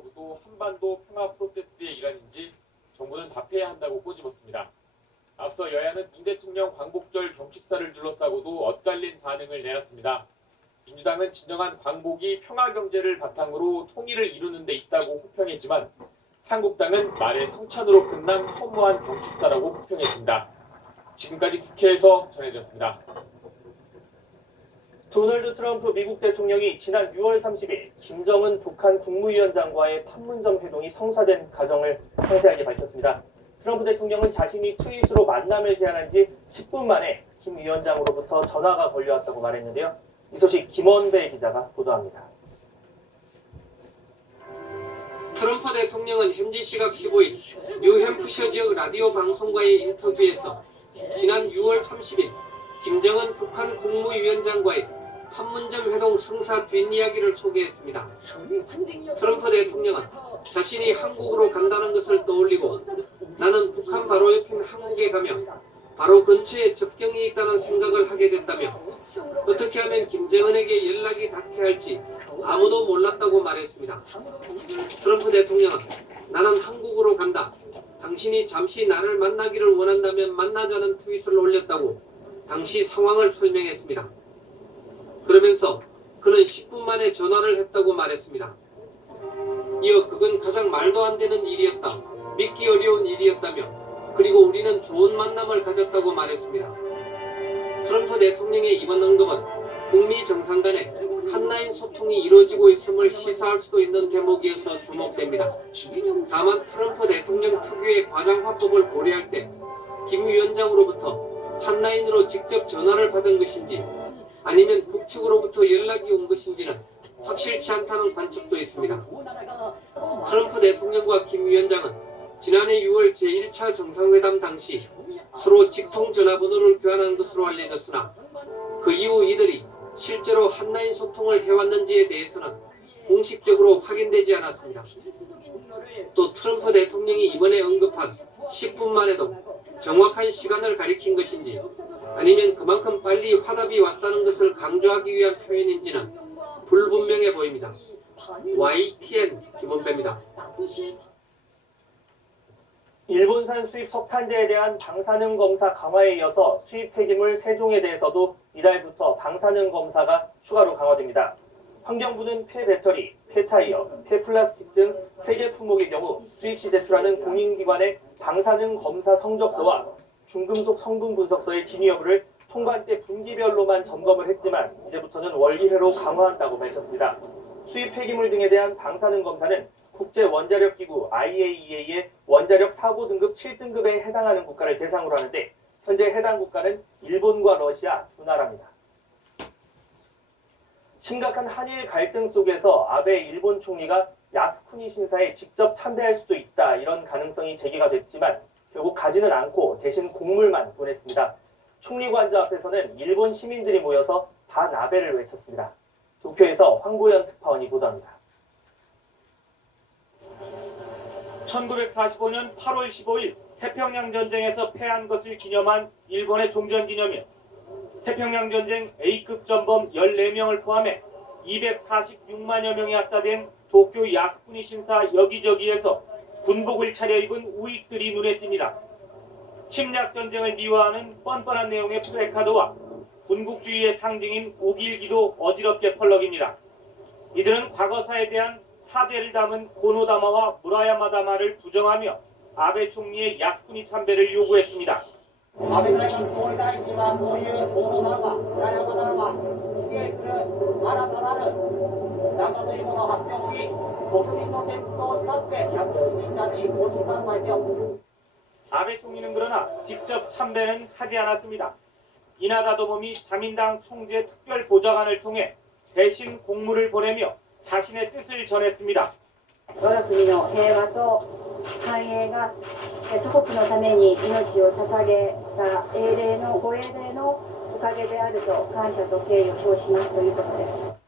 정부도 한반도 평화 프로세스의 일환인지 정부는 답해야 한다고 꼬집었습니다. 앞서 여야는 문 대통령 광복절 경축사를 둘러싸고도 엇갈린 반응을 내놨습니다. 민주당은 진정한 광복이 평화경제를 바탕으로 통일을 이루는 데 있다고 호평했지만 한국당은 말의 성찬으로 끝난 허무한 경축사라고 호평했습니다. 지금까지 국회에서 전해드렸습니다. 도널드 트럼프 미국 대통령이 지난 6월 30일 김정은 북한 국무위원장과의 판문점 회동이 성사된 과정을 상세하게 밝혔습니다. 트럼프 대통령은 자신이 트윗으로 만남을 제안한 지 10분 만에 김 위원장으로부터 전화가 걸려왔다고 말했는데요. 이 소식 김원배 기자가 보도합니다. 트럼프 대통령은 현지 시각 15일 뉴햄프셔 지역 라디오 방송과의 인터뷰에서 지난 6월 30일 김정은 북한 국무위원장과의 판문점 회동 성사 뒷이야기를 소개했습니다. 트럼프 대통령은 자신이 한국으로 간다는 것을 떠올리고 나는 북한 바로 옆인 한국에 가면 바로 근처에 접경이 있다는 생각을 하게 됐다며 어떻게 하면 김정은에게 연락이 닿게 할지 아무도 몰랐다고 말했습니다. 트럼프 대통령은 나는 한국으로 간다. 당신이 잠시 나를 만나기를 원한다면 만나자는 트윗을 올렸다고 당시 상황을 설명했습니다. 그러면서 그는 10분 만에 전화를 했다고 말했습니다. 이어 그건 가장 말도 안 되는 일이었다. 믿기 어려운 일이었다며 그리고 우리는 좋은 만남을 가졌다고 말했습니다. 트럼프 대통령의 이번 언급은 북미 정상 간에 한라인 소통이 이루어지고 있음을 시사할 수도 있는 대목이어서 주목됩니다. 다만 트럼프 대통령 특유의 과장화법을 고려할 때 김 위원장으로부터 한라인으로 직접 전화를 받은 것인지 아니면 북측으로부터 연락이 온 것인지는 확실치 않다는 관측도 있습니다. 트럼프 대통령과 김 위원장은 지난해 6월 제1차 정상회담 당시 서로 직통 전화번호를 교환한 것으로 알려졌으나 그 이후 이들이 실제로 한라인 소통을 해왔는지에 대해서는 공식적으로 확인되지 않았습니다. 또 트럼프 대통령이 이번에 언급한 10분 만에도 정확한 시간을 가리킨 것인지 아니면 그만큼 빨리 화답이 왔다는 것을 강조하기 위한 표현인지는 불분명해 보입니다. YTN 김원배입니다. 일본산 수입 석탄재에 대한 방사능 검사 강화에 이어서 수입 폐기물 세종에 대해서도 이달부터 방사능 검사가 추가로 강화됩니다. 환경부는 폐배터리, 폐타이어, 폐플라스틱 등 3개 품목의 경우 수입 시 제출하는 공인기관의 방사능 검사 성적서와 중금속 성분 분석서의 진위 여부를 통관 때 분기별로만 점검을 했지만 이제부터는 월 1회로 강화한다고 밝혔습니다. 수입 폐기물 등에 대한 방사능 검사는 국제원자력기구 IAEA의 원자력 사고 등급 7등급에 해당하는 국가를 대상으로 하는데 현재 해당 국가는 일본과 러시아 두 나라입니다. 심각한 한일 갈등 속에서 아베 일본 총리가 야스쿠니 신사에 직접 참배할 수도 있다 이런 가능성이 제기가 됐지만 결국 가지는 않고 대신 공물만 보냈습니다. 총리 관저 앞에서는 일본 시민들이 모여서 반아베를 외쳤습니다. 도쿄에서 황보연 특파원이 보도합니다. 1945년 8월 15일 태평양 전쟁에서 패한 것을 기념한 일본의 종전기념일. 태평양 전쟁 A급 전범 14명을 포함해 246만여 명이 합사된 도쿄 야스쿠니 신사 여기저기에서 군복을 차려입은 우익들이 눈에 띕니다. 침략 전쟁을 미화하는 뻔뻔한 내용의 플래카드와 군국주의의 상징인 우길기도 어지럽게 펄럭입니다. 이들은 과거사에 대한 사죄를 담은 고노다마와 무라야마다마를 부정하며 아베 총리의 야스쿠니 참배를 요구했습니다. 아베 총리는 그러나 직접 참배는 하지 않았습니다. 이나다 도모미 자민당 총재 특별보좌관을 통해 대신 공문을 보내며 자신의 뜻을 전했습니다. 我が国の平和と繁栄が祖国のために命を捧げたご英霊のおかげであると感謝と敬意を表しますということです。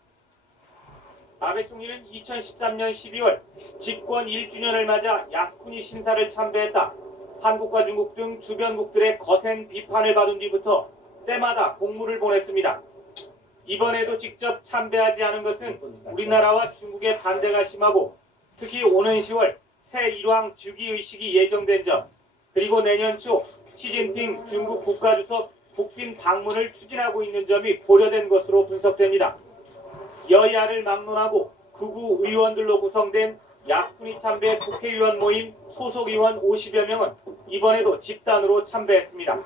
아베 총리는 2013년 12월 집권 1주년을 맞아 야스쿠니 신사를 참배했다. 한국과 중국 등 주변국들의 거센 비판을 받은 뒤부터 때마다 공문을 보냈습니다. 이번에도 직접 참배하지 않은 것은 우리나라와 중국의 반대가 심하고 특히 오는 10월 새 일왕 즉위의식이 예정된 점, 그리고 내년 초 시진핑 중국 국가주석 국빈 방문을 추진하고 있는 점이 고려된 것으로 분석됩니다. 여야를 막론하고 극우 의원들로 구성된 야스쿠니 참배 국회의원 모임 소속 의원 50여 명은 이번에도 집단으로 참배했습니다.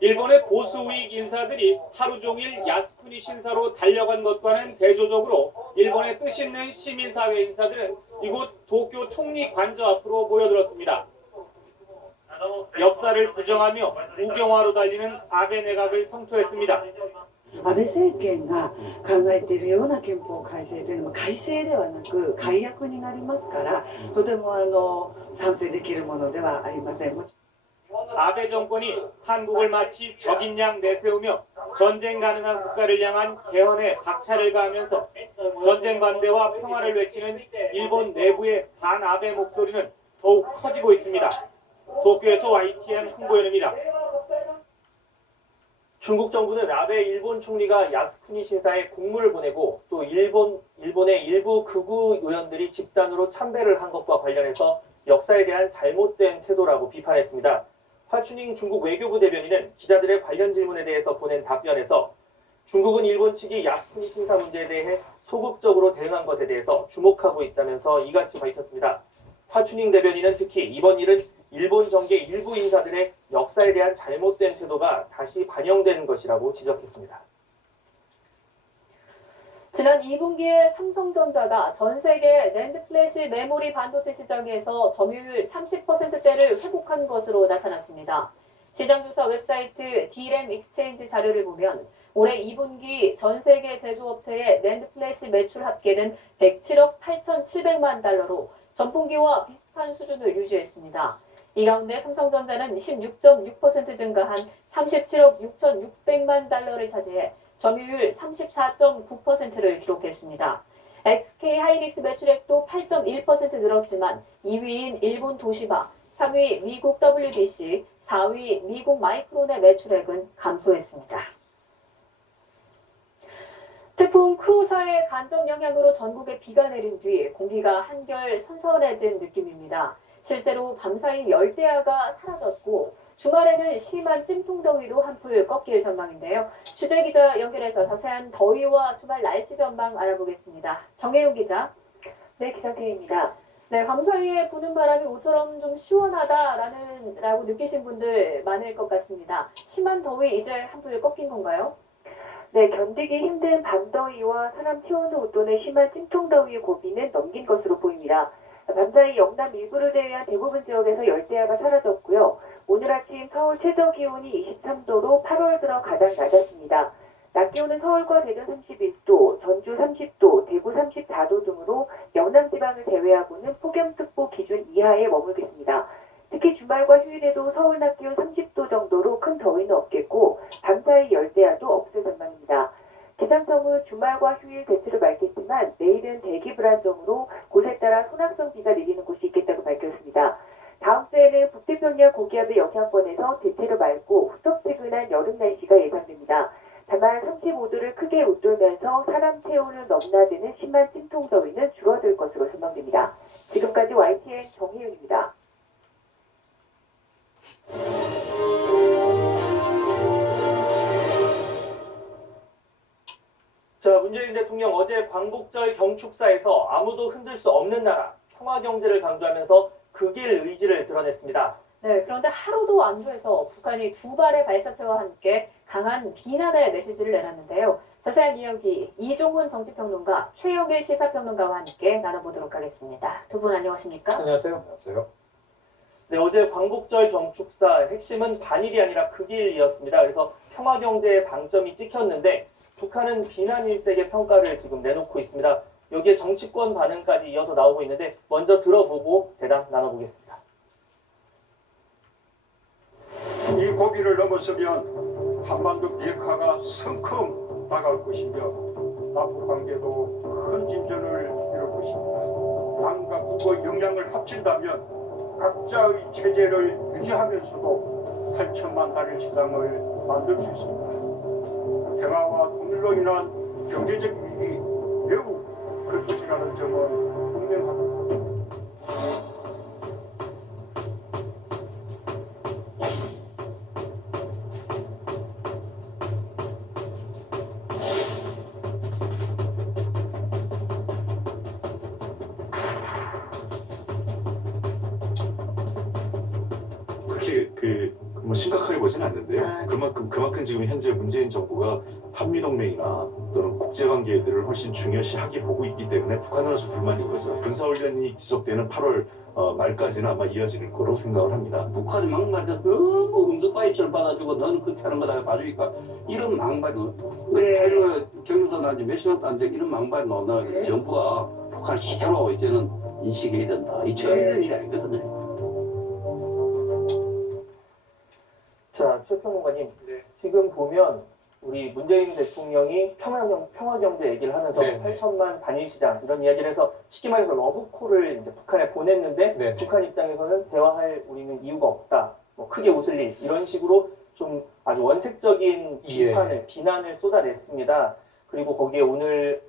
일본의 보수 우익 인사들이 하루 종일 야스쿠니 신사로 달려간 것과는 대조적으로 일본의 뜻있는 시민사회 인사들은 이곳 도쿄 총리 관저 앞으로 모여들었습니다. 역사를 부정하며 우경화로 달리는 아베 내각을 성토했습니다. 安倍政権が考えているような憲法改正というのも改正ではなく改悪になりますからとても賛成できるものではありません。 아베 정권이 한국을 마치 적인 양 내세우며 전쟁 가능한 국가를 향한 개헌에 박차를 가하면서 전쟁 반대와 평화를 외치는 일본 내부의 반아베 목소리는 더욱 커지고 있습니다. 도쿄에서 YTN 홍보연입니다. 중국 정부는 아베 일본 총리가 야스쿠니 신사에 공문을 보내고 또 일본의 일부 극우 의원들이 집단으로 참배를 한 것과 관련해서 역사에 대한 잘못된 태도라고 비판했습니다. 화춘잉 중국 외교부 대변인은 기자들의 관련 질문에 대해서 보낸 답변에서 중국은 일본 측이 야스쿠니 신사 문제에 대해 소극적으로 대응한 것에 대해서 주목하고 있다면서 이같이 밝혔습니다. 화춘잉 대변인은 특히 이번 일은 일본 정계 일부 인사들의 역사에 대한 잘못된 태도가 다시 반영된 것이라고 지적했습니다. 지난 2분기에 삼성전자가 전 세계 낸드 플래시 메모리 반도체 시장에서 점유율 30%대를 회복한 것으로 나타났습니다. 시장조사 웹사이트 D램 익스체인지 자료를 보면 올해 2분기 전 세계 제조업체의 낸드 플래시 매출 합계는 107억 8,700만 달러로 전분기와 비슷한 수준을 유지했습니다. 이 가운데 삼성전자는 16.6% 증가한 37억 6,600만 달러를 차지해 점유율 34.9%를 기록했습니다. SK 하이닉스 매출액도 8.1% 늘었지만 2위인 일본 도시바, 3위 미국 WBC, 4위 미국 마이크론의 매출액은 감소했습니다. 태풍 크로사의 간접 영향으로 전국에 비가 내린 뒤 공기가 한결 선선해진 느낌입니다. 실제로 밤사이 열대야가 사라졌고 주말에는 심한 찜통더위도 한풀 꺾일 전망인데요. 취재기자 연결해서 자세한 더위와 주말 날씨 전망 알아보겠습니다. 정혜용 기자. 네, 기상팀입니다. 네, 밤사이에 부는 바람이 모처럼 좀 시원하다라고 느끼신 분들 많을 것 같습니다. 심한 더위 이제 한풀 꺾인 건가요? 네, 견디기 힘든 밤더위와 사람 체온 호돈의 심한 찜통더위의 고비는 넘긴 것으로 보입니다. 밤사이 영남 일부를 제외한 대부분 지역에서 열대야가 사라졌고요. 오늘 아침 서울 최저 기온이 23도로 8월 들어 가장 낮았습니다. 낮 기온은 서울과 대전 31도, 전주 30도, 대구 34도 등으로 영남 지방을 제외하고는 폭염특보 기준 이하에 머물겠습니다. 특히 주말과 휴일에도 서울 낮 기온 30도 정도로 큰 더위는 없겠고 밤사이 열대야도 없을 전망입니다. 기상청은 주말과 휴일 대체로 맑겠지만 내일은 대기 불안정으로 곳에 따라 소낙성 비가 내리는 곳이 있겠다고 밝혔습니다. 다음 주에는 북태평양 고기압의 영향권에서 대체로 맑고 후텁지근한 여름 날씨가 예상됩니다. 다만 35도를 크게 웃돌면서 사람 체온을 넘나드는 심한 찜통더위는 줄어들 것으로 전망됩니다. 지금까지 YTN 정혜윤입니다. 자, 문재인 대통령 어제 광복절 경축사에서 아무도 흔들 수 없는 나라, 평화경제를 강조하면서 극일 의지를 드러냈습니다. 네, 그런데 하루도 안 돼서 북한이 두 발의 발사체와 함께 강한 비난의 메시지를 내놨는데요. 자세한 이야기 이종훈 정치평론가, 최영일 시사평론가와 함께 나눠보도록 하겠습니다. 두 분 안녕하십니까? 안녕하세요. 안녕하세요. 네, 어제 광복절 경축사 핵심은 반일이 아니라 극일이었습니다. 그래서 평화경제에 방점이 찍혔는데 북한은 비난 일색의 평가를 지금 내놓고 있습니다. 여기에 정치권 반응까지 이어서 나오고 있는데 먼저 들어보고 대답 나눠보겠습니다. 이 고비를 넘어서면 한반도 비핵화가 성큼 다가올 것이며 남북 관계도 큰 진전을 이룰 것입니다. 당과 북의 역량을 합친다면 각자의 체제를 유지하면서도 8천만 달의 세상을 만들 수 있습니다. 평화와 통일로 인한 경제적 이익이 매우 클 것이라는 점은 분명합니다. 그렇게 뭐 심각하게 보진 않는데요. 그만큼 지금 현재 문재인 정부가 한미동맹이나 또는 국제관계들을 훨씬 중요시하게 보고 있기 때문에 북한으로서 불만인 거죠. 군사훈련이 지속되는 8월 말까지는 아마 이어질 거로 생각을 합니다. 북한이 막말해서 너무 응급바이처를 받아주고 너는 그렇게 하는 거다 봐주니까 이런 막말이 왜 경유선 한지 몇 시간도 안 되고 이런 막말이 나오나 정부가 북한을 제대로 이제는 인식해야 된다. 이 처음 있는 일이 아니거든요. 자, 최평론가님, 지금 보면 우리 문재인 대통령이 평화경제 얘기를 하면서 네. 8천만 단일시장 이런 이야기를 해서 쉽게 말해서 러브콜을 이제 북한에 보냈는데 네. 북한 입장에서는 대화할 우리는 이유가 없다. 뭐 크게 웃을 일 이런 식으로 좀 아주 원색적인 비난을 쏟아냈습니다. 그리고 거기에 오늘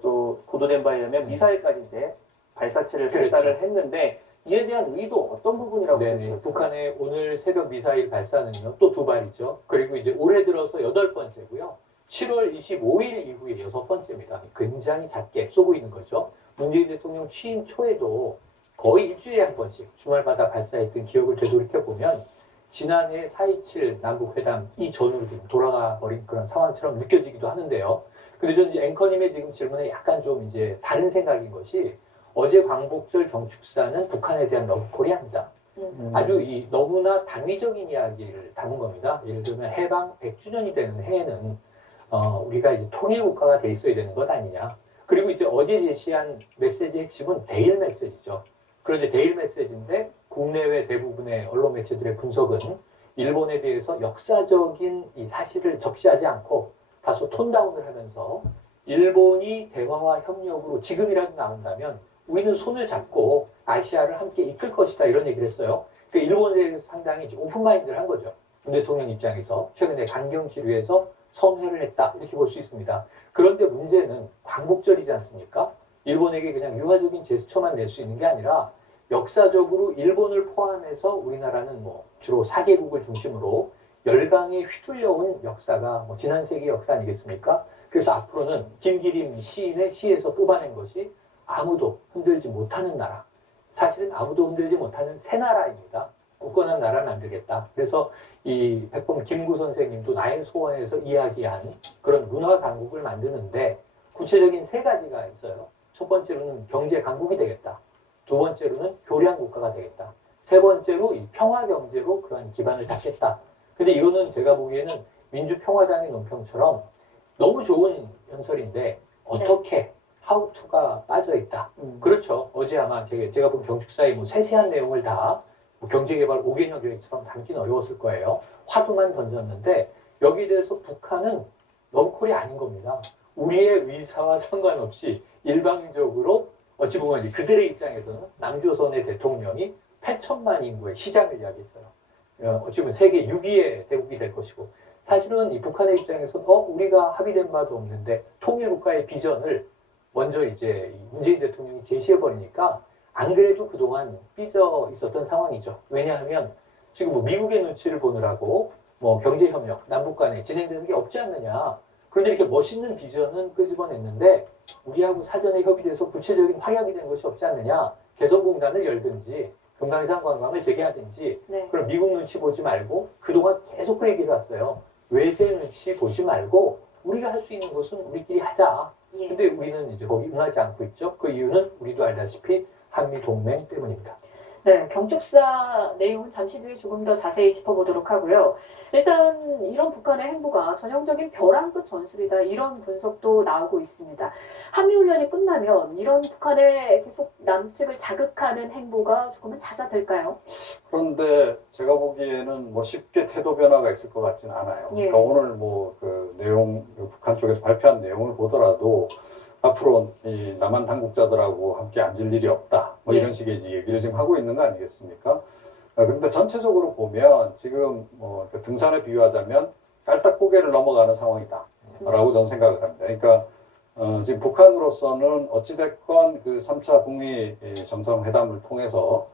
또 보도된 바에 의하면 미사일까지 이제 발사체를 발사를 했는데 이에 대한 의도 어떤 부분이라고 생각하세요? 북한의 오늘 새벽 미사일 발사는요, 또 2발이죠. 그리고 이제 올해 들어서 8번째고요. 7월 25일 이후에 6번째입니다. 굉장히 잦게 쏘고 있는 거죠. 문재인 대통령 취임 초에도 거의 일주일에 한 번씩 주말마다 발사했던 기억을 되돌이켜보면 지난해 4.27 남북회담 이전으로 지금 돌아가 버린 그런 상황처럼 느껴지기도 하는데요. 근데 저는 이제 앵커님의 지금 질문에 약간 좀 이제 다른 생각인 것이 어제 광복절 경축사는 북한에 대한 러브콜이 아니다. 아주 너무나 당위적인 이야기를 담은 겁니다. 예를 들면 해방 100주년이 되는 해에는 우리가 이제 통일국가가 돼 있어야 되는 것 아니냐. 그리고 이제 어제 제시한 메시지의 핵심은 대일 메시지죠. 그런데 대일 메시지인데 국내외 대부분의 언론 매체들의 분석은 일본에 대해서 역사적인 이 사실을 적시하지 않고 다소 톤다운을 하면서 일본이 대화와 협력으로 지금이라도 나온다면 우리는 손을 잡고 아시아를 함께 이끌 것이다 이런 얘기를 했어요. 그러니까 일본에 대해서 상당히 오픈마인드를 한 거죠. 문 대통령 입장에서 최근에 강경지류에서 성회를 했다 이렇게 볼 수 있습니다. 그런데 문제는 광복절이지 않습니까? 일본에게 그냥 유화적인 제스처만 낼 수 있는 게 아니라 역사적으로 일본을 포함해서 우리나라는 뭐 주로 4개국을 중심으로 열강에 휘둘려온 역사가 뭐 지난 세기 역사 아니겠습니까? 그래서 앞으로는 김기림 시인의 시에서 뽑아낸 것이 아무도 흔들지 못하는 나라. 사실은 아무도 흔들지 못하는 새 나라입니다. 굳건한 나라를 만들겠다. 그래서 이 백범 김구 선생님도 나의 소원에서 이야기한 그런 문화 강국을 만드는데 구체적인 3가지가 있어요. 첫 번째로는 경제 강국이 되겠다. 두 번째로는 교량 국가가 되겠다. 세 번째로 이 평화 경제로 그러한 기반을 닦겠다. 근데 이거는 제가 보기에는 민주평화당의 논평처럼 너무 좋은 연설인데 어떻게 how to가 빠져 있다. 그렇죠. 어제 아마 제가 본 경축사의 뭐 세세한 내용을 다 뭐 경제개발 5개년 계획처럼 담기는 어려웠을 거예요. 화두만 던졌는데 여기에 대해서 북한은 러브콜이 아닌 겁니다. 우리의 의사와 상관없이 일방적으로 어찌 보면 그들의 입장에서는 남조선의 대통령이 8천만 인구의 시장을 이야기했어요. 어찌 보면 세계 6위의 대국이 될 것이고 사실은 이 북한의 입장에서는 우리가 합의된 바도 없는데 통일국가의 비전을 먼저 이제 문재인 대통령이 제시해버리니까 안 그래도 그동안 삐져 있었던 상황이죠. 왜냐하면 지금 뭐 미국의 눈치를 보느라고 뭐 경제협력, 남북 간에 진행되는 게 없지 않느냐. 그런데 이렇게 멋있는 비전은 끄집어냈는데 우리하고 사전에 협의돼서 구체적인 확약이 된 것이 없지 않느냐. 개성공단을 열든지 금강산 관광을 재개하든지 그럼 미국 눈치 보지 말고 그동안 계속 그 얘기를 왔어요. 외세 눈치 보지 말고 우리가 할 수 있는 것은 우리끼리 하자. 근데 우리는 이제 거기 응하지 않고 있죠. 그 이유는 우리도 알다시피 한미동맹 때문입니다. 네, 경축사 내용은 잠시 뒤에 조금 더 자세히 짚어보도록 하고요. 일단 이런 북한의 행보가 전형적인 벼랑끝 전술이다 이런 분석도 나오고 있습니다. 한미훈련이 끝나면 이런 북한의 계속 남측을 자극하는 행보가 조금은 잦아들까요? 그런데 제가 보기에는 뭐 쉽게 태도 변화가 있을 것 같지는 않아요. 그러니까 오늘 뭐 그 내용, 북한 쪽에서 발표한 내용을 보더라도 앞으로 이 남한 당국자들하고 함께 앉을 일이 없다. 뭐 이런 식의 얘기를 지금 하고 있는 거 아니겠습니까? 그런데 전체적으로 보면 지금 뭐 등산에 비유하자면 깔딱고개를 넘어가는 상황이다. 라고 저는 생각을 합니다. 그러니까 지금 북한으로서는 어찌됐건 그 3차 북미 정상회담을 통해서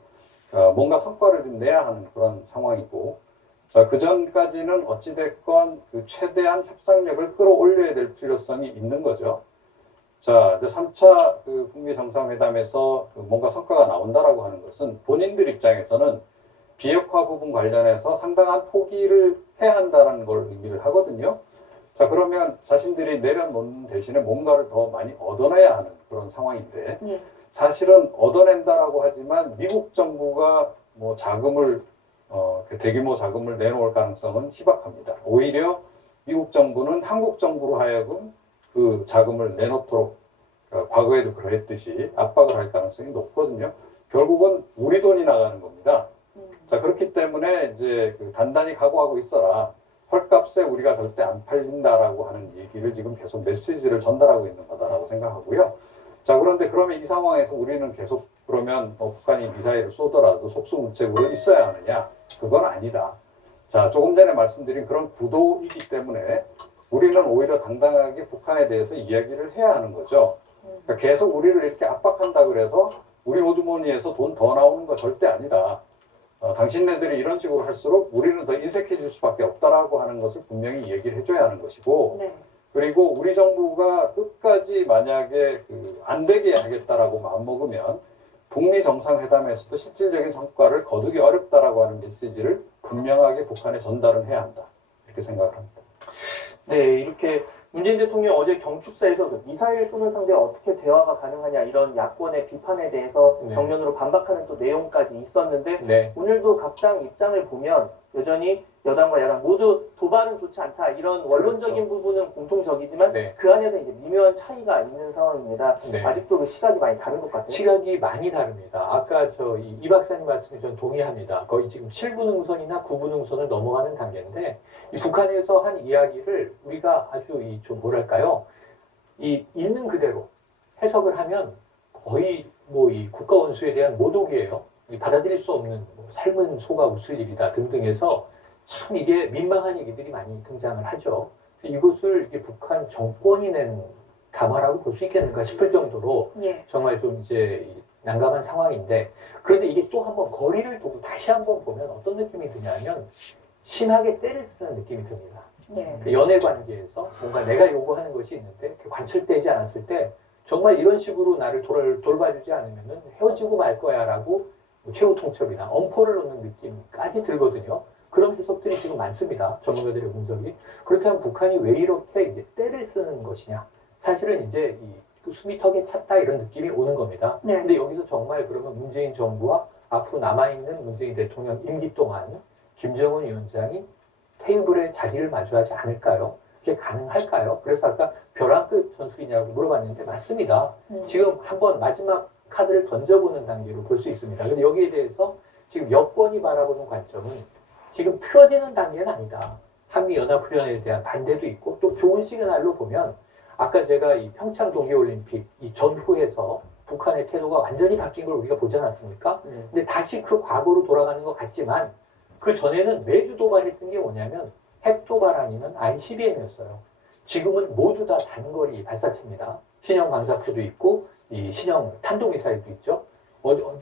뭔가 성과를 좀 내야 하는 그런 상황이고 자, 그 전까지는 어찌됐건 그 최대한 협상력을 끌어올려야 될 필요성이 있는 거죠. 자, 이제 3차 그 북미 정상회담에서 그 뭔가 성과가 나온다라고 하는 것은 본인들 입장에서는 비핵화 부분 관련해서 상당한 포기를 해야 한다는 걸 의미를 하거든요. 자, 그러면 자신들이 내려놓는 대신에 뭔가를 더 많이 얻어내야 하는 그런 상황인데, 예. 사실은 얻어낸다라고 하지만 미국 정부가 뭐 자금을 대규모 자금을 내놓을 가능성은 희박합니다. 오히려 미국 정부는 한국 정부로 하여금 그 자금을 내놓도록 과거에도 그랬듯이 압박을 할 가능성이 높거든요. 결국은 우리 돈이 나가는 겁니다. 자, 그렇기 때문에 이제 단단히 각오하고 있어라. 헐값에 우리가 절대 안 팔린다라고 하는 얘기를 지금 계속 메시지를 전달하고 있는 거다라고 생각하고요. 자, 그런데 그러면 이 상황에서 우리는 계속 그러면 북한이 미사일을 쏘더라도 속수무책으로 있어야 하느냐? 그건 아니다. 자, 조금 전에 말씀드린 그런 구도이기 때문에 우리는 오히려 당당하게 북한에 대해서 이야기를 해야 하는 거죠. 그러니까 계속 우리를 이렇게 압박한다 그래서 우리 호주머니에서 돈 더 나오는 거 절대 아니다. 당신네들이 이런 식으로 할수록 우리는 더 인색해질 수밖에 없다라고 하는 것을 분명히 얘기를 해줘야 하는 것이고, 네. 그리고 우리 정부가 끝까지 만약에 안 되게 하겠다라고 마음먹으면 북미 정상회담에서도 실질적인 성과를 거두기 어렵다라고 하는 메시지를 분명하게 북한에 전달은 해야 한다. 이렇게 생각을 합니다. 네, 이렇게 문재인 대통령 어제 경축사에서 미사일 쏘는 상대와 어떻게 대화가 가능하냐 이런 야권의 비판에 대해서 네. 정면으로 반박하는 또 내용까지 있었는데 네. 오늘도 각 당 입장을 보면 여전히 여당과 야당 모두 도발은 좋지 않다 이런 원론적인 부분은 공통적이지만 네. 그 안에서 이제 미묘한 차이가 있는 상황입니다. 네. 아직도 그 시각이 많이 다른 것 같아요. 시각이 많이 다릅니다. 아까 이 박사님 말씀에 전 동의합니다. 거의 지금 7분 능선이나 9분 능선을 넘어가는 단계인데 이 북한에서 한 이야기를 우리가 아주 좀 뭐랄까요? 있는 그대로 해석을 하면 거의 이 국가 원수에 대한 모독이에요. 받아들일 수 없는 삶은 소가 웃을 일이다 등등해서 참 이게 민망한 얘기들이 많이 등장을 하죠. 이것을 이게 북한 정권이 낸 담화라고 볼 수 있겠는가 싶을 정도로 예. 정말 좀 이제 난감한 상황인데, 그런데 이게 또 한번 거리를 두고 다시 한번 보면 어떤 느낌이 드냐면 심하게 때를 쓰는 느낌이 듭니다. 네. 연애 관계에서 뭔가 내가 요구하는 것이 있는데 관철되지 않았을 때 정말 이런 식으로 나를 돌봐주지 않으면 헤어지고 말 거야라고 최후 통첩이나 엄포를 놓는 느낌까지 들거든요. 그런 해석들이 지금 많습니다. 전문가들의 분석이. 그렇다면 북한이 왜 이렇게 이제 때를 쓰는 것이냐? 사실은 이제 숨이 턱에 찼다 이런 느낌이 오는 겁니다. 네. 근데 여기서 정말 그러면 문재인 정부와 앞으로 남아있는 문재인 대통령 임기 동안 김정은 위원장이 테이블에 자리를 마주하지 않을까요? 그게 가능할까요? 그래서 아까 벼랑 끝 전술이냐고 물어봤는데 맞습니다. 지금 한번 마지막 카드를 던져보는 단계로 볼 수 있습니다. 근데 여기에 대해서 지금 여권이 바라보는 관점은 지금 틀어지는 단계는 아니다. 한미연합훈련에 대한 반대도 있고 또 좋은 시그널로 보면 아까 제가 이 평창 동계올림픽 이 전후에서 북한의 태도가 완전히 바뀐 걸 우리가 보지 않았습니까? 근데 다시 그 과거로 돌아가는 것 같지만 그 전에는 매주 도발했던 게 뭐냐면 핵 도발 아니면 ICBM이었어요. 지금은 모두 다 단거리 발사체입니다. 신형 광사포도 있고 이 신형 탄도미사일도 있죠.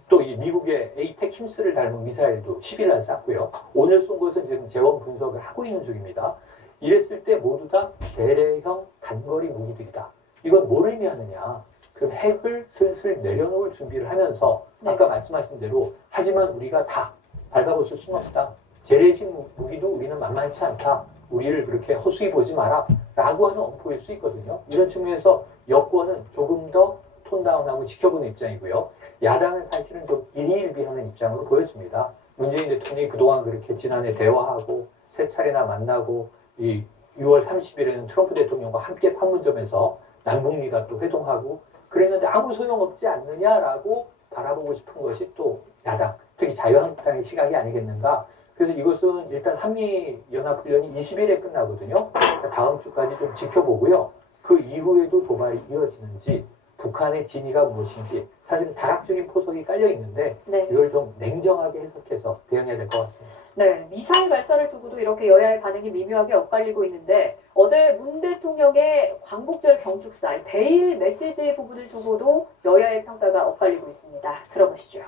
또 이 미국의 에이텍 힘스를 닮은 미사일도 10일날 쐈고요. 오늘 쏜 것은 지금 재원 분석을 하고 있는 중입니다. 이랬을 때 모두 다 재래형 단거리 무기들이다. 이건 뭘 의미하느냐? 그럼 핵을 슬슬 내려놓을 준비를 하면서 아까 말씀하신 대로 하지만 우리가 다 발가벗을 수는 없다. 재래식 무기도 우리는 만만치 않다. 우리를 그렇게 허수이 보지 마라. 라고 하는 엄포일 수 있거든요. 이런 측면에서 여권은 조금 더 톤다운하고 지켜보는 입장이고요. 야당은 사실은 좀 일희일비하는 입장으로 보여집니다. 문재인 대통령이 그동안 그렇게 지난해 대화하고 세 차례나 만나고 이 6월 30일에는 트럼프 대통령과 함께 판문점에서 남북미가 또 회동하고 그랬는데 아무 소용없지 않느냐라고 바라보고 싶은 것이 또 야당, 특히 자유한국당의 시각이 아니겠는가. 그래서 이것은 일단 한미연합훈련이 20일에 끝나거든요. 그러니까 다음 주까지 좀 지켜보고요. 그 이후에도 도발이 이어지는지 북한의 진위가 무엇인지 사실은 다각적인 포석이 깔려 있는데 네. 이걸 좀 냉정하게 해석해서 대응해야 될 것 같습니다. 네, 미사일 발사를 두고도 이렇게 여야의 반응이 미묘하게 엇갈리고 있는데 어제 문 대통령의 광복절 경축사 대일 메시지 부분을 두고도 여야의 평가가 엇갈리고 있습니다. 들어보시죠.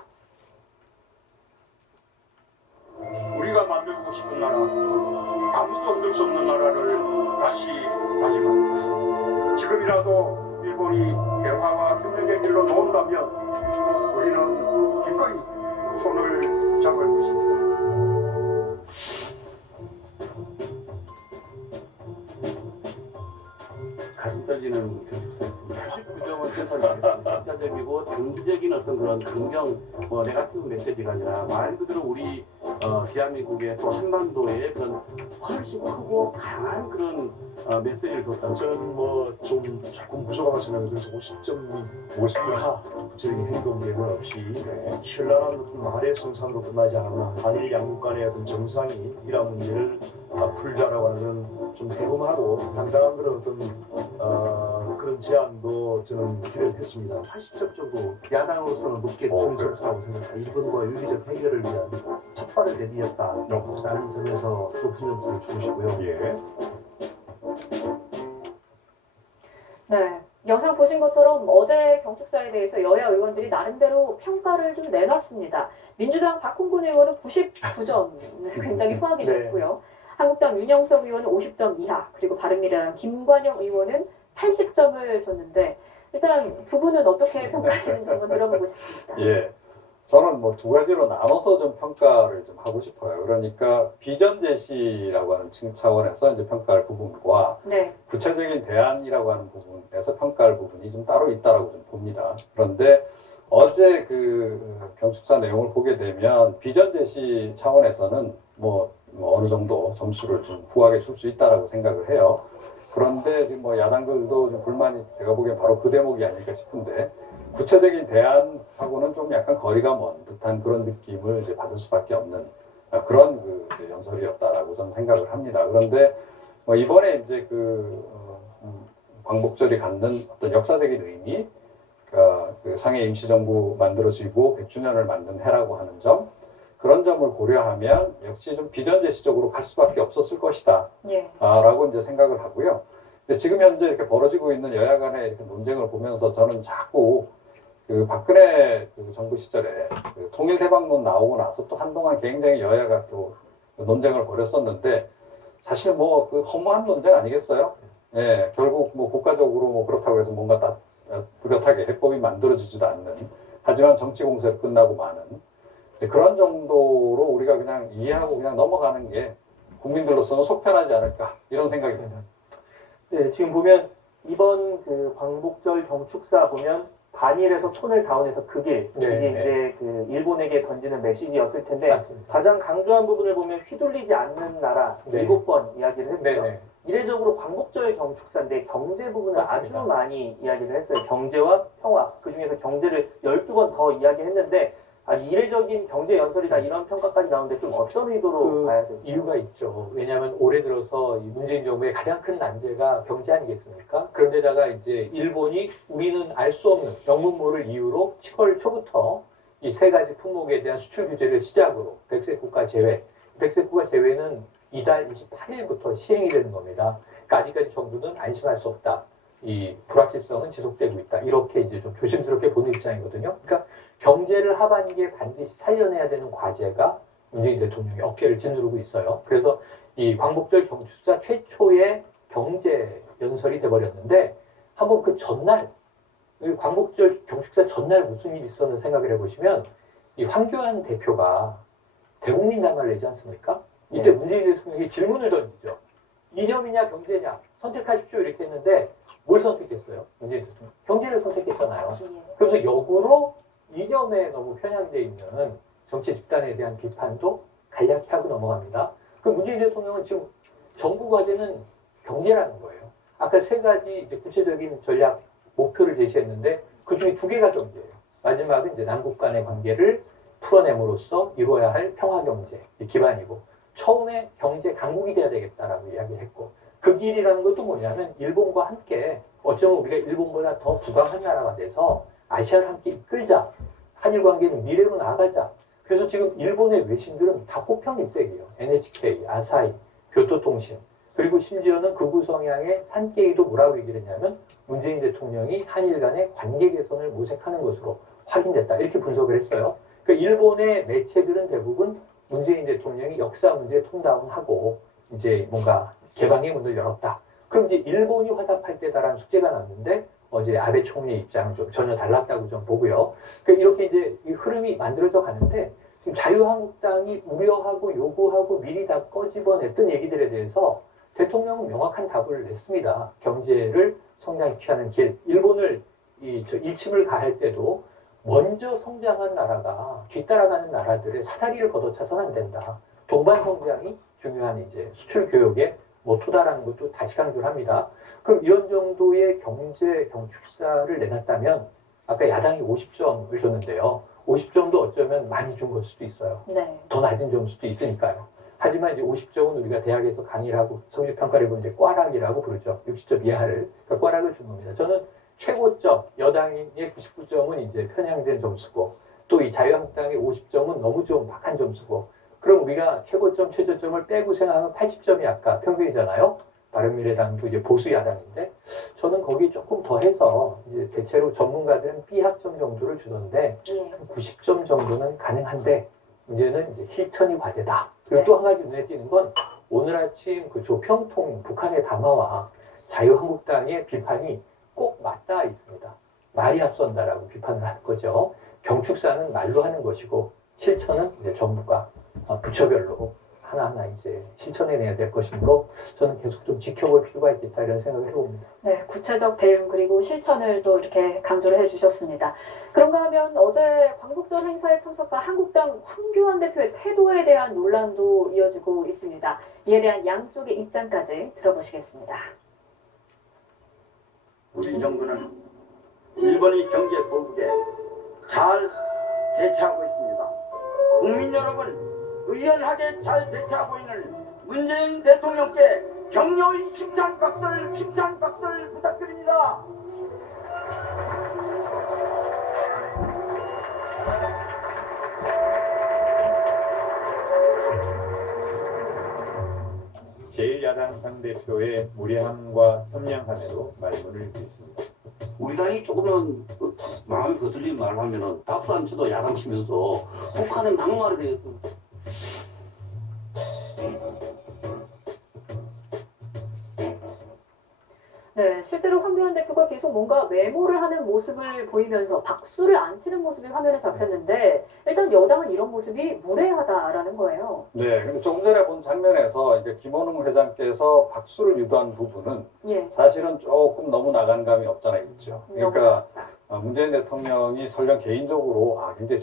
우리가 만들고 싶은 나라, 아무도 흔들 수 없는 나라를 다시 다짐합니다. 지금이라도 일본이 대화와 협력의 길로 놓은다면 우리는 기꺼이 손을 잡을 것입니다. 역사적이고 단기적인 어떤 그런 긍정 네거티브 메시지가 아니라 말 그대로 우리 대한민국의 또 한반도의 그런 훨씬 크고 강한 그런 메시지를 줬다. 저는 조금 부족하다고 생각해요. 그래서 50점 이하 구체적인 행동 계획은 없이 현란한 어떤 말의 성상으로 끝나지 않았나. 한일 양국 간의 어떤 정상이 이란 문제를 풀자라고 하는 좀 대범하고 당당한 그런 어떤 그런 제안도 저는 기대를 했습니다. 80점 정도 야당으로서는 높게 주는 점수라고 생각합니다. 일본과 유기적 해결을 위한 첫발을 내디뎠다라는 점에서 높은 점수를 주고 싶고요. 예. 네. 영상 보신 것처럼 어제 경축사에 대해서 여야 의원들이 나름대로 평가를 좀 내놨습니다. 민주당 박홍근 의원은 99점, 굉장히 후하게 줬고요. 한국당 윤영석 의원은 50점 이하, 그리고 바른미래당 김관영 의원은 80점을 줬는데 일단 두 분은 어떻게 평가하시는지 한번 들어보고 싶습니다. 예. 저는 뭐 두 가지로 나눠서 좀 평가를 좀 하고 싶어요. 그러니까 비전 제시라고 하는 차원에서 이제 평가할 부분과 네. 구체적인 대안이라고 하는 부분에서 평가할 부분이 좀 따로 있다라고 좀 봅니다. 그런데 어제 그 경축사 내용을 보게 되면 비전 제시 차원에서는 뭐 어느 정도 점수를 좀 후하게 줄 수 있다라고 생각을 해요. 그런데 지금 뭐 야당들도 좀 불만이 제가 보기엔 바로 그 대목이 아닐까 싶은데 구체적인 대안하고는 좀 약간 거리가 먼 듯한 그런 느낌을 이제 받을 수밖에 없는 그런 그 연설이었다라고 저는 생각을 합니다. 그런데 뭐 이번에 이제 광복절이 갖는 어떤 역사적인 의미, 그 상해 임시정부 만들어지고 100주년을 만든 해라고 하는 점, 그런 점을 고려하면 역시 좀 비전 제시적으로 갈 수밖에 없었을 것이다. 예. 라고 이제 생각을 하고요. 근데 지금 현재 이렇게 벌어지고 있는 여야 간의 이렇게 논쟁을 보면서 저는 자꾸 그 박근혜 그 정부 시절에 그 통일대박론 나오고 나서 또 한동안 굉장히 여야가 또 논쟁을 벌였었는데 사실 뭐 그 허무한 논쟁 아니겠어요? 예, 결국 뭐 국가적으로 뭐 그렇다고 해서 뭔가 다 뚜렷하게 해법이 만들어지지도 않는, 하지만 정치 공세로 끝나고 마는 그런 정도로 우리가 그냥 이해하고 그냥 넘어가는 게 국민들로서는 속편하지 않을까 이런 생각입니다. 네, 지금 보면 이번 그 광복절 경축사 보면 반일에서 톤을 다운해서 그 길, 네, 이게 네. 이제 그 일본에게 던지는 메시지였을 텐데 맞습니다. 가장 강조한 부분을 보면 휘둘리지 않는 나라 네. 7번 이야기를 했고요. 네네. 이례적으로 광복절 경축사인데 경제 부분을 맞습니다. 아주 많이 이야기를 했어요. 경제와 평화, 그중에서 경제를 12번 더 이야기했는데 아주 이례적인 경제 연설이다 이런 평가까지 나오는데 좀 어떤 의도로 봐야 됩니까? 이유가 있죠. 왜냐하면 올해 들어서 이 문재인 정부의 가장 큰 난제가 경제 아니겠습니까? 그런데다가 이제 일본이 우리는 알 수 없는 영문모를 이유로 7월 초부터 이 세 가지 품목에 대한 수출 규제를 시작으로 백색 국가 제외, 백색 국가 제외는 이달 28일부터 시행이 되는 겁니다. 그러니까 아직까지 정부는 안심할 수 없다. 이 불확실성은 지속되고 있다. 이렇게 이제 좀 조심스럽게 보는 입장이거든요. 그러니까 경제를 하반기에 반드시 살려내야 되는 과제가 문재인 대통령이 어깨를 짓누르고 있어요. 그래서 이 광복절 경축사 최초의 경제 연설이 돼버렸는데 한번 그 전날, 광복절 경축사 전날 무슨 일이 있었는지 생각을 해보시면 이 황교안 대표가 대국민 담화를 내지 않습니까? 이때 문재인 대통령이 질문을 던지죠. 이념이냐 경제냐 선택하십시오 이렇게 했는데 뭘 선택했어요? 문재인 대통령. 경제를 선택했잖아요. 그래서 역으로 이념에 너무 편향되어 있는 정치 집단에 대한 비판도 간략히 하고 넘어갑니다. 그 문재인 대통령은 지금 정부 과제는 경제라는 거예요. 아까 세 가지 이제 구체적인 전략 목표를 제시했는데 그 중에 2개가 경제예요. 마지막은 이제 남북 간의 관계를 풀어냄으로써 이루어야 할 평화 경제 기반이고 처음에 경제 강국이 돼야 되겠다라고 이야기를 했고 그 길이라는 것도 뭐냐면 일본과 함께 어쩌면 우리가 일본보다 더 부강한 나라가 돼서 아시아를 함께 이끌자. 한일 관계는 미래로 나아가자. 그래서 지금 일본의 외신들은 다 호평일색이에요. NHK, 아사히, 교토통신. 그리고 심지어는 극우 성향의 산케이도 뭐라고 얘기를 했냐면 문재인 대통령이 한일 간의 관계 개선을 모색하는 것으로 확인됐다. 이렇게 분석을 했어요. 그러니까 일본의 매체들은 대부분 문재인 대통령이 역사 문제 톤다운하고 이제 뭔가 개방의 문을 열었다. 그럼 이제 일본이 화답할 때다라는 숙제가 났는데 어제 아베 총리 입장은 좀 전혀 달랐다고 좀 보고요. 그러니까 이렇게 이제 이 흐름이 만들어져 가는데 지금 자유한국당이 우려하고 요구하고 미리 다 꺼집어냈던 얘기들에 대해서 대통령은 명확한 답을 냈습니다. 경제를 성장시키는 길, 일본을 일침을 가할 때도 먼저 성장한 나라가 뒤따라가는 나라들의 사다리를 걷어차서는 안 된다. 동반 성장이 중요한 이제 수출 교역의 모토다라는 것도 다시 강조를 합니다. 그럼 이런 정도의 경제 경축사를 내놨다면 아까 야당이 50점을 줬는데요. 50점도 어쩌면 많이 준 걸 수도 있어요. 네. 더 낮은 점일 수도 있으니까요. 하지만 이제 50점은 우리가 대학에서 강의를 하고 성적평가를 보면 이제 꽈락이라고 부르죠. 60점 이하를. 그러니까 꽈락을 준 겁니다. 저는 최고점, 여당의 99점은 이제 편향된 점수고 또 이 자유한국당의 50점은 너무 좀 박한 점수고 그럼 우리가 최고점, 최저점을 빼고 생각하면 80점이 아까 평균이잖아요. 바른미래당도 이제 보수 야당인데 저는 거기 조금 더 해서 이제 대체로 전문가들은 B학점 정도를 주던데 한 90점 정도는 가능한데 문제는 이제 실천이 과제다. 그리고 또 한 가지 눈에 띄는 건 오늘 아침 그 조평통 북한의 담화와 자유한국당의 비판이 꼭 맞닿아 있습니다. 말이 앞선다라고 비판을 하는 거죠. 경축사는 말로 하는 것이고 실천은 이제 정부가 부처별로 하나하나 이제 실천해내야 될 것이므로 저는 계속 좀 지켜볼 필요가 있겠다 이런 생각을 해봅니다. 네, 구체적 대응 그리고 실천을 또 이렇게 강조를 해주셨습니다. 그런가 하면 어제 광복절 행사에 참석한 한국당 황교안 대표의 태도에 대한 논란도 이어지고 있습니다. 이에 대한 양쪽의 입장까지 들어보시겠습니다. 우리 정부는 일본의 경제 보복에 잘 대처하고 있습니다. 국민 여러분, 의연하게 잘 대처하고 있는 문재인 대통령께 격려의 칭찬 박수를 부탁드립니다. 제1야당 당대표의 무례함과 협량함에도 말문을 잇습니다. 우리 당이 조금은 마음이 거슬린 말을 하면은 박수 안 쳐도 야당 치면서 북한의 막말에 대해서 네, 실제로 황교안 대표가 계속 뭔가 메모를 하는 모습을 보이면서 박수를 안 치는 모습이 화면에 잡혔는데 일단 여당은 이런 모습이 무례하다라는 거예요. 네, 근데 조금 전에 본 장면에서 이제 김원웅 회장께서 박수를 유도한 부분은 예. 사실은 조금 너무 나간 감이 없잖아 있죠. 그러니까 문재인 대통령이 설령 개인적으로 굉장히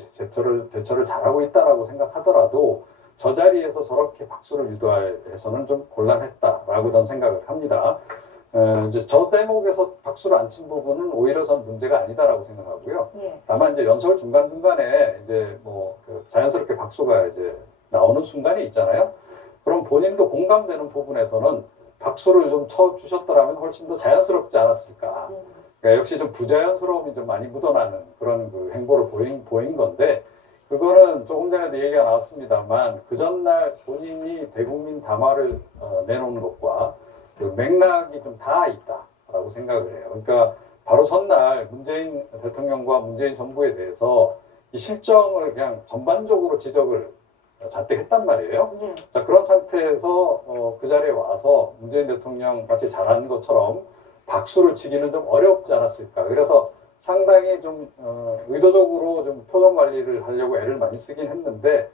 대처를 잘하고 있다라고 생각하더라도 저 자리에서 저렇게 박수를 유도해서는 좀 곤란했다라고 저는 생각을 합니다. 이제 저 대목에서 박수를 안 친 부분은 오히려 전 문제가 아니다라고 생각하고요. 예. 다만 이제 연설 중간중간에 이제 그 자연스럽게 박수가 이제 나오는 순간이 있잖아요. 그럼 본인도 공감되는 부분에서는 박수를 좀 쳐주셨더라면 훨씬 더 자연스럽지 않았을까. 그러니까 역시 좀 부자연스러움이 좀 많이 묻어나는 그런 그 행보를 보인 건데 그거는 조금 전에도 얘기가 나왔습니다만 그 전날 본인이 대국민 담화를 내놓은 것과 그 맥락이 좀 다 있다라고 생각을 해요. 그러니까 바로 전날 문재인 대통령과 문재인 정부에 대해서 이 실정을 그냥 전반적으로 지적을 잔뜩 했단 말이에요. 자, 그런 상태에서 그 자리에 와서 문재인 대통령 같이 잘하는 것처럼 박수를 치기는 좀 어렵지 않았을까. 그래서 상당히 좀 의도적으로 좀 표정 관리를 하려고 애를 많이 쓰긴 했는데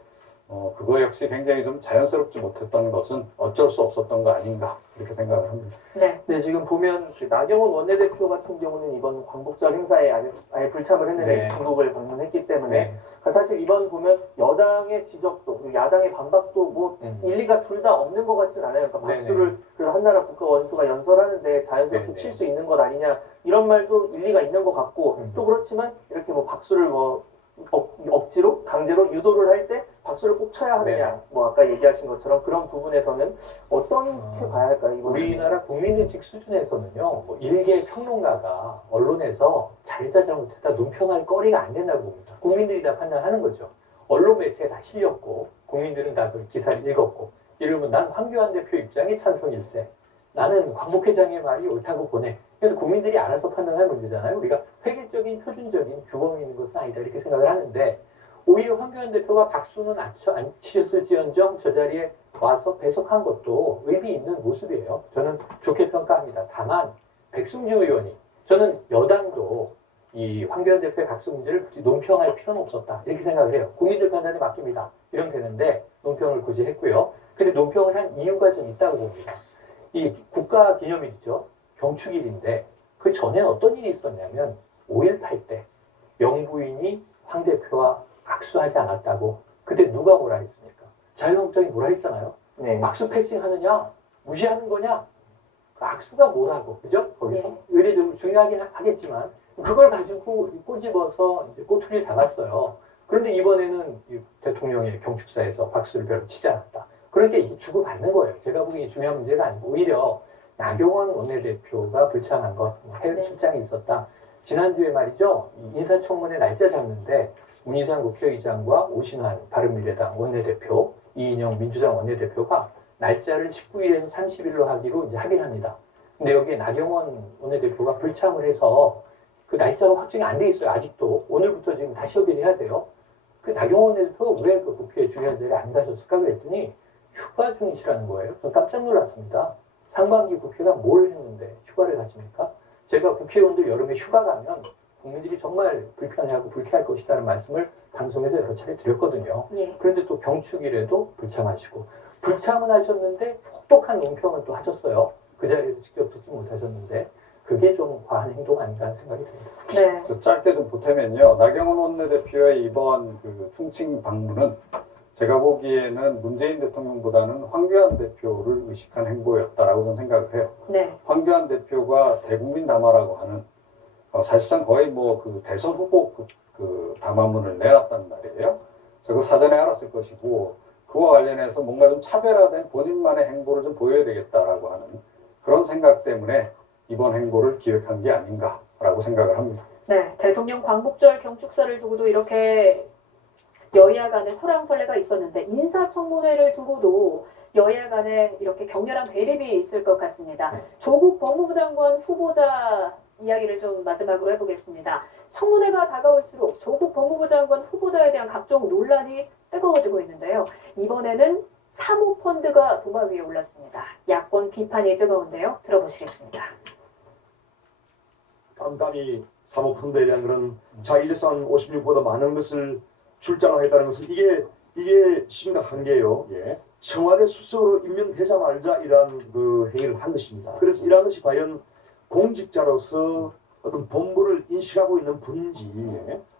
그거 역시 굉장히 좀 자연스럽지 못했던 것은 어쩔 수 없었던 거 아닌가 이렇게 생각을 합니다. 네, 지금 보면 그 나경원 원내대표 같은 경우는 이번 광복절 행사에 아예 불참을 했는데 네. 중국을 방문했기 때문에 네. 사실 이번 보면 여당의 지적도 그리고 야당의 반박도 뭐 일리가 둘 다 없는 것 같진 않아요. 그러니까 박수를 그 한나라 국가 원수가 연설하는데 자연스럽게 칠 수 있는 것 아니냐 이런 말도 일리가 있는 것 같고 또 그렇지만 이렇게 뭐 박수를 뭐 억지로 강제로 유도를 할 때 박수를 꼭 쳐야 하느냐 뭐 아까 얘기하신 것처럼 그런 부분에서는 어떻게 봐야 할까요? 이번에? 우리나라 국민의식 수준에서는요, 뭐 일개 평론가가 언론에서 잘했다 잘못했다 논평할 거리가 안 된다고 봅니다. 국민들이 다 판단하는 거죠. 언론 매체가 다 실렸고 국민들은 다 그 기사를 읽었고 이러면 난 황교안 대표 입장에 찬성일세. 나는 광복 회장의 말이 옳다고 보내. 그래서 국민들이 알아서 판단할 문제잖아요. 우리가 획일적인 표준적인 규범이 있는 것은 아니다 이렇게 생각을 하는데 오히려 황교안 대표가 박수는 안 치셨을지언정 저 자리에 와서 배석한 것도 의미 있는 모습이에요. 저는 좋게 평가합니다. 다만 백승주 의원이 저는 여당도 이 황교안 대표의 박수 문제를 굳이 논평할 필요는 없었다 이렇게 생각을 해요. 국민들 판단에 맡깁니다. 이러면 되는데 논평을 굳이 했고요. 근데 논평을 한 이유가 좀 있다고 봅니다. 이 국가 기념일이죠. 경축일인데 그 전엔 어떤 일이 있었냐면 5.18 때 영부인이 황 대표와 악수하지 않았다고 그때 누가 뭐라 했습니까? 자유한국당이 뭐라 했잖아요. 네. 악수 패싱하느냐 무시하는 거냐 그 악수가 뭐라고 그죠? 거기서 네. 의례적으로 중요하긴 하겠지만 그걸 가지고 꼬집어서 이제 꼬투리를 잡았어요. 그런데 이번에는 이 대통령의 경축사에서 박수를 별로 치지 않았다. 그러니까 이게 주고받는 거예요. 제가 보기엔 중요한 문제가 아니고 오히려 나경원 원내대표가 불참한 것, 해외 출장이 있었다. 지난주에 말이죠. 인사청문회 날짜 잡는데 문희상 국회의장과 오신환 바른미래당 원내대표, 이인영 민주당 원내대표가 날짜를 19일에서 30일로 하기로 이제 합의를 합니다. 근데 여기에 나경원 원내대표가 불참을 해서 그 날짜가 확정이 안 돼 있어요. 아직도. 오늘부터 지금 다시 협의를 해야 돼요. 그 나경원 원내대표가 왜 그 국회 중요한 자리에 안 가셨을까 그랬더니 휴가 중이시라는 거예요. 저 깜짝 놀랐습니다. 상반기 국회가 뭘 했는데 휴가를 가십니까? 제가 국회의원들 여름에 휴가 가면 국민들이 정말 불편해하고 불쾌할 것이라는 말씀을 방송에서 여러 차례 드렸거든요. 예. 그런데 또 경축일에도 불참하시고 불참은 하셨는데 혹독한 논평을 또 하셨어요. 그 자리에서 직접 듣지 못하셨는데 그게 좀 과한 행동 아닌가 하는 생각이 듭니다. 네. 그래서 짧게 좀 보태면요. 나경원 원내대표의 이번 그 충칭 방문은 제가 보기에는 문재인 대통령보다는 황교안 대표를 의식한 행보였다라고 저는 생각을 해요. 네. 황교안 대표가 대국민 담화라고 하는 사실상 거의 뭐 그 대선 후보 그 담화문을 내놨단 말이에요. 저거 사전에 알았을 것이고 그와 관련해서 뭔가 좀 차별화된 본인만의 행보를 좀 보여야 되겠다라고 하는 그런 생각 때문에 이번 행보를 기획한 게 아닌가라고 생각을 합니다. 네. 대통령 광복절 경축사를 두고도 이렇게 여야 간의 설왕설래가 있었는데 인사청문회를 두고도 여야 간에 이렇게 격렬한 대립이 있을 것 같습니다. 조국 법무부 장관 후보자 이야기를 좀 마지막으로 해보겠습니다. 청문회가 다가올수록 조국 법무부 장관 후보자에 대한 각종 논란이 뜨거워지고 있는데요. 이번에는 사모펀드가 도마 위에 올랐습니다. 야권 비판이 뜨거운데요. 들어보시겠습니다. 깜깜이 사모펀드에 대한 그런 자기재산 56보다 많은 것을 출자하겠다는 것은 이게 심각한 게요. 예. 청와대 수석으로 임명되자마자 이러한 그 행위를 한 것입니다. 그래서 이러한 것이 과연 공직자로서 어떤 본분을 인식하고 있는 분인지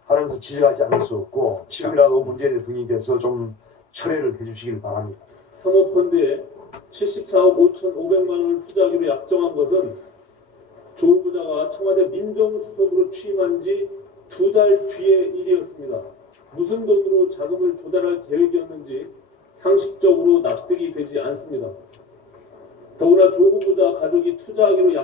하는 것을 지적하지 않을 수 없고 지금이라도 문재인 대통령께서 좀 철회를 해주시길 바랍니다. 사모펀드에 74억 5,500만 원을 투자하기로 약정한 것은 조 후보자가 청와대 민정수석으로 취임한 지 2달 뒤의 일이었습니다. 무슨 돈으로 자금을 조달할 계획이었는지 상식적으로 납득이 되지 않습니다. 더구나 조 후보자 가족이 투자하기로